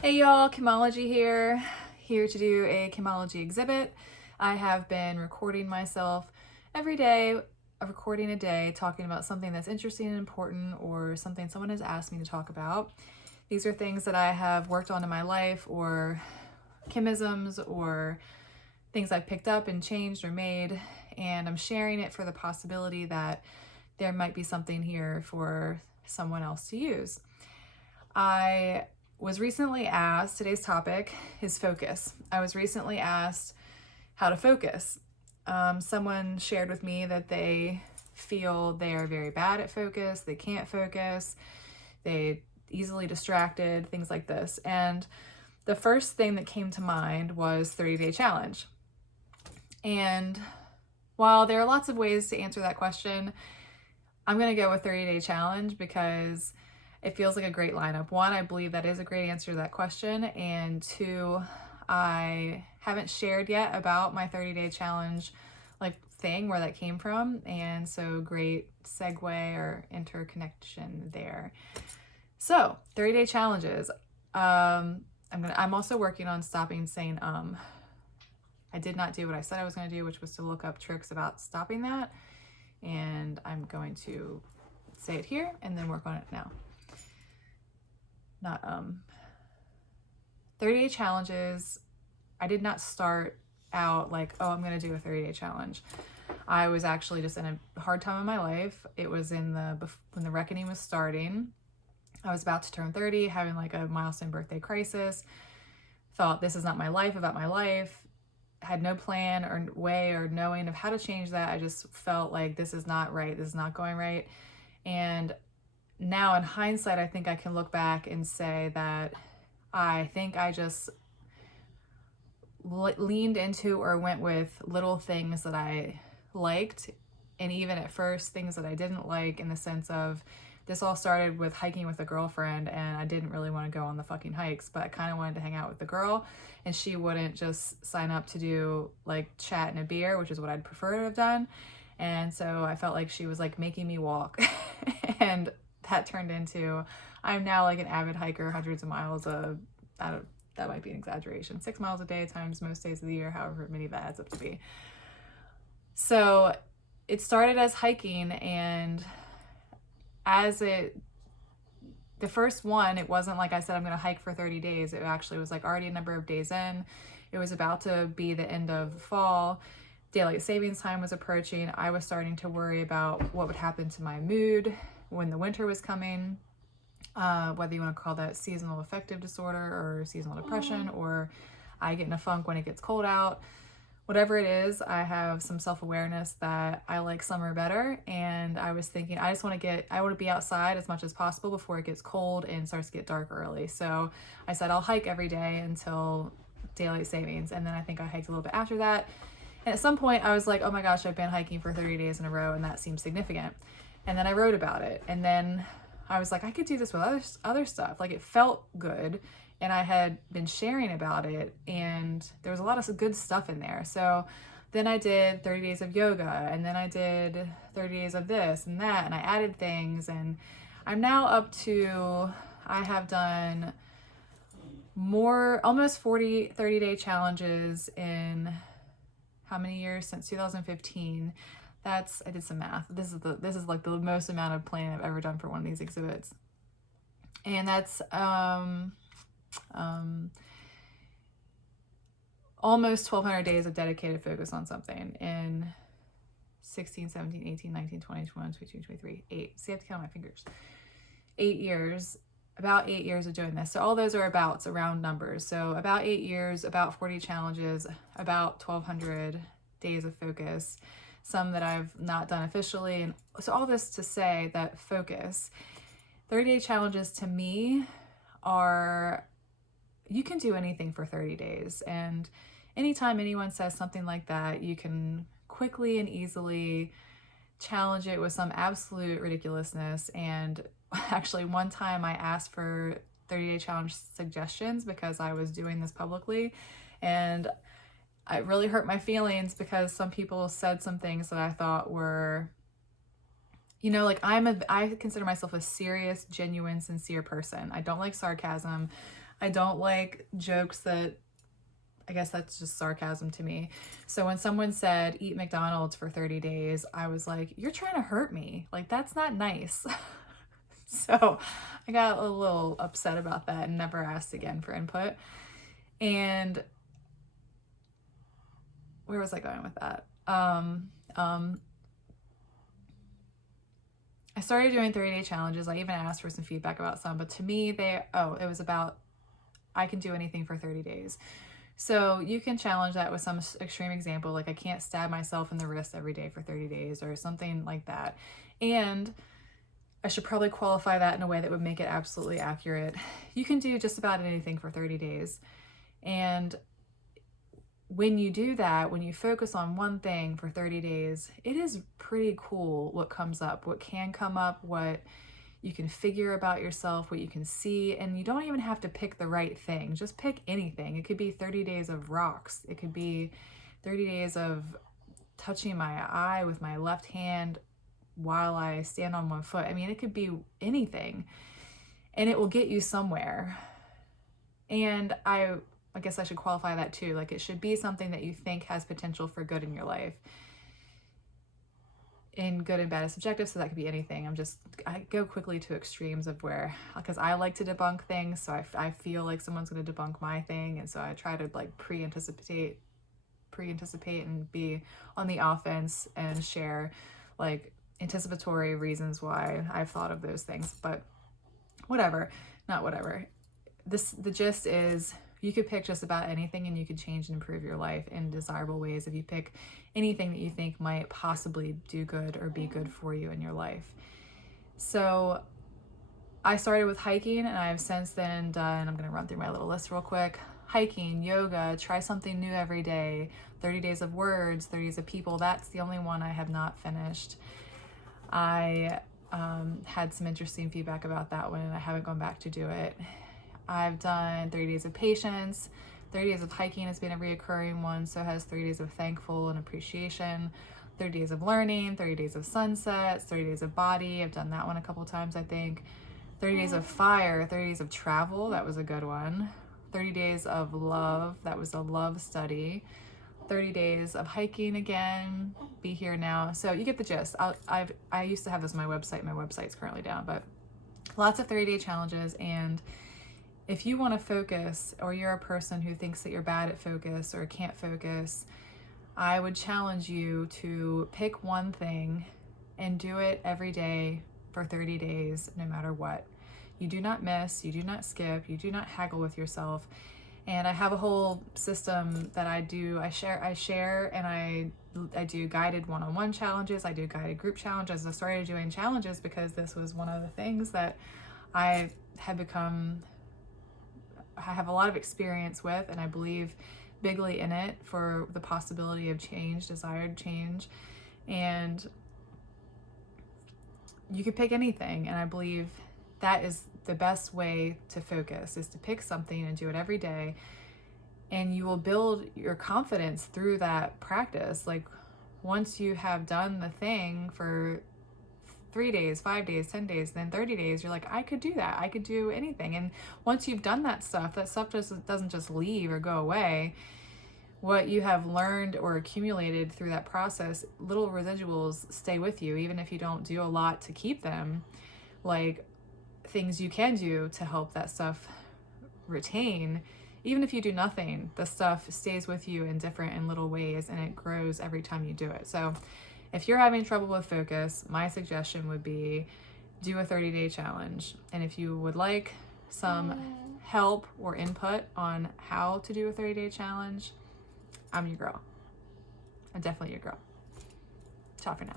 Hey y'all, Kymology here to do a Kymology exhibit. I have been recording myself every day, recording a day, talking about something that's interesting and important or something someone has asked me to talk about. These are things that I have worked on in my life or chemisms or things I've picked up and changed or made, and I'm sharing it for the possibility that there might be something here for someone else to use. I was recently asked, today's topic is focus. I was recently asked how to focus. Someone shared with me that they feel they are very bad at focus, they can't focus, they easily distracted, things like this. And the first thing that came to mind was 30-day challenge. And while there are lots of ways to answer that question, I'm going to go with 30-day challenge because it feels like a great lineup. One, I believe that is a great answer to that question. And two, I haven't shared yet about my 30-day challenge thing, where that came from. And so great segue or interconnection there. So 30-day challenges. I'm also working on stopping saying I did not do what I said I was going to do, which was to look up tricks about stopping that. And I'm going to say it here and then work on it now. 30-day challenges. I did not start out like, oh, I'm going to do a 30-day challenge. I was actually just in a hard time in my life. It was when the reckoning was starting. I was about to turn 30, having like a milestone birthday crisis. Thought this is not my life, about my life. Had no plan or way or knowing of how to change that. I just felt like this is not right. This is not going right. And now in hindsight, I think I can look back and say that I think I just leaned into or went with little things that I liked, and even at first things that I didn't like, in the sense of this all started with hiking with a girlfriend, and I didn't really want to go on the fucking hikes, but I kind of wanted to hang out with the girl, and she wouldn't just sign up to do like chat and a beer, which is what I'd prefer to have done. And so I felt like she was like making me walk and that turned into, I'm now like an avid hiker, hundreds of miles of, that might be an exaggeration, 6 miles a day times most days of the year, however many that adds up to be. So it started as hiking, and the first one, it wasn't like I said I'm going to hike for 30 days. It actually was like already a number of days in. It was about to be the end of the fall. Daylight savings time was approaching. I was starting to worry about what would happen to my mood when the winter was coming, whether you want to call that seasonal affective disorder or seasonal depression, or I get in a funk when it gets cold out. Whatever it is, I have some self-awareness that I like summer better, and I was thinking I want to be outside as much as possible before it gets cold and starts to get dark early. So I said I'll hike every day until daylight savings, and then I think I hiked a little bit after that. And at some point I was like, oh my gosh, I've been hiking for 30 days in a row, and that seems significant. And then I wrote about it, and then I was like, I could do this with other stuff. Like, it felt good, and I had been sharing about it, and there was a lot of good stuff in there. So then I did 30 days of yoga, and then I did 30 days of this and that, and I added things, and I'm now up to, I have done almost 40 30-day challenges in how many years? Since 2015. I did some math. This is like the most amount of planning I've ever done for one of these exhibits. And that's almost 1,200 days of dedicated focus on something in 16, 17, 18, 19, 20, 21, 22, 23, 8. See, I have to count my fingers. 8 years, about 8 years of doing this. So all those are abouts, around numbers. So about 8 years, about 40 challenges, about 1,200 days of focus, some that I've not done officially. And so all this to say that focus, 30-day challenges to me are, you can do anything for 30 days. And anytime anyone says something like that, you can quickly and easily challenge it with some absolute ridiculousness. And actually one time I asked for 30-day challenge suggestions because I was doing this publicly, and it really hurt my feelings because some people said some things that I thought were, I consider myself a serious, genuine, sincere person. I don't like sarcasm. I don't like jokes that, I guess that's just sarcasm to me. So when someone said eat McDonald's for 30 days, I was like, you're trying to hurt me. Like, that's not nice. So I got a little upset about that and never asked again for input. And where was I going with that? I started doing 30-day challenges. I even asked for some feedback about some, but to me, it was about, I can do anything for 30 days. So you can challenge that with some extreme example, like I can't stab myself in the wrist every day for 30 days or something like that. And I should probably qualify that in a way that would make it absolutely accurate. You can do just about anything for 30 days. And when you do that, when you focus on one thing for 30 days, it is pretty cool what comes up, what can come up, what you can figure about yourself, what you can see, and you don't even have to pick the right thing. Just pick anything. It could be 30 days of rocks. It could be 30 days of touching my eye with my left hand while I stand on one foot. I mean, it could be anything, and it will get you somewhere. And I guess I should qualify that too. Like, it should be something that you think has potential for good in your life. And good and bad is subjective, so that could be anything. I go quickly to extremes of where, because I like to debunk things, so I feel like someone's going to debunk my thing, and so I try to like pre-anticipate and be on the offense and share like anticipatory reasons why I've thought of those things. But whatever, not whatever. The gist is, you could pick just about anything and you could change and improve your life in desirable ways if you pick anything that you think might possibly do good or be good for you in your life. So I started with hiking, and I've since then done, I'm going to run through my little list real quick. Hiking, yoga, try something new every day, 30 days of words, 30 days of people. That's the only one I have not finished. I had some interesting feedback about that one, and I haven't gone back to do it. I've done 30 days of patience. 30 days of hiking has been a reoccurring one, so has 30 days of thankful and appreciation. 30 days of learning, 30 days of sunsets, 30 days of body. I've done that one a couple times, I think. 30 days of fire, 30 days of travel. That was a good one. 30 days of love. That was a love study. 30 days of hiking again. Be here now. So you get the gist. I used to have this on my website. My website's currently down, but lots of 30-day challenges. And if you want to focus, or you're a person who thinks that you're bad at focus or can't focus, I would challenge you to pick one thing and do it every day for 30 days, no matter what. You do not miss, you do not skip, you do not haggle with yourself. And I have a whole system that I do. I share, and I do guided one-on-one challenges. I do guided group challenges. I started doing challenges because this was one of the things that I have a lot of experience with, and I believe bigly in it for the possibility of change, desired change. And you could pick anything, and I believe that is the best way to focus, is to pick something and do it every day, and you will build your confidence through that practice. Like, once you have done the thing for 3 days, 5 days, 10 days, then 30 days, you're like, I could do that. I could do anything. And once you've done that stuff just doesn't just leave or go away. What you have learned or accumulated through that process, little residuals stay with you, even if you don't do a lot to keep them. Like, things you can do to help that stuff retain. Even if you do nothing, the stuff stays with you in different and little ways, and it grows every time you do it. So if you're having trouble with focus, my suggestion would be do a 30-day challenge. And if you would like some help or input on how to do a 30-day challenge, I'm your girl. I'm definitely your girl. Ciao for now.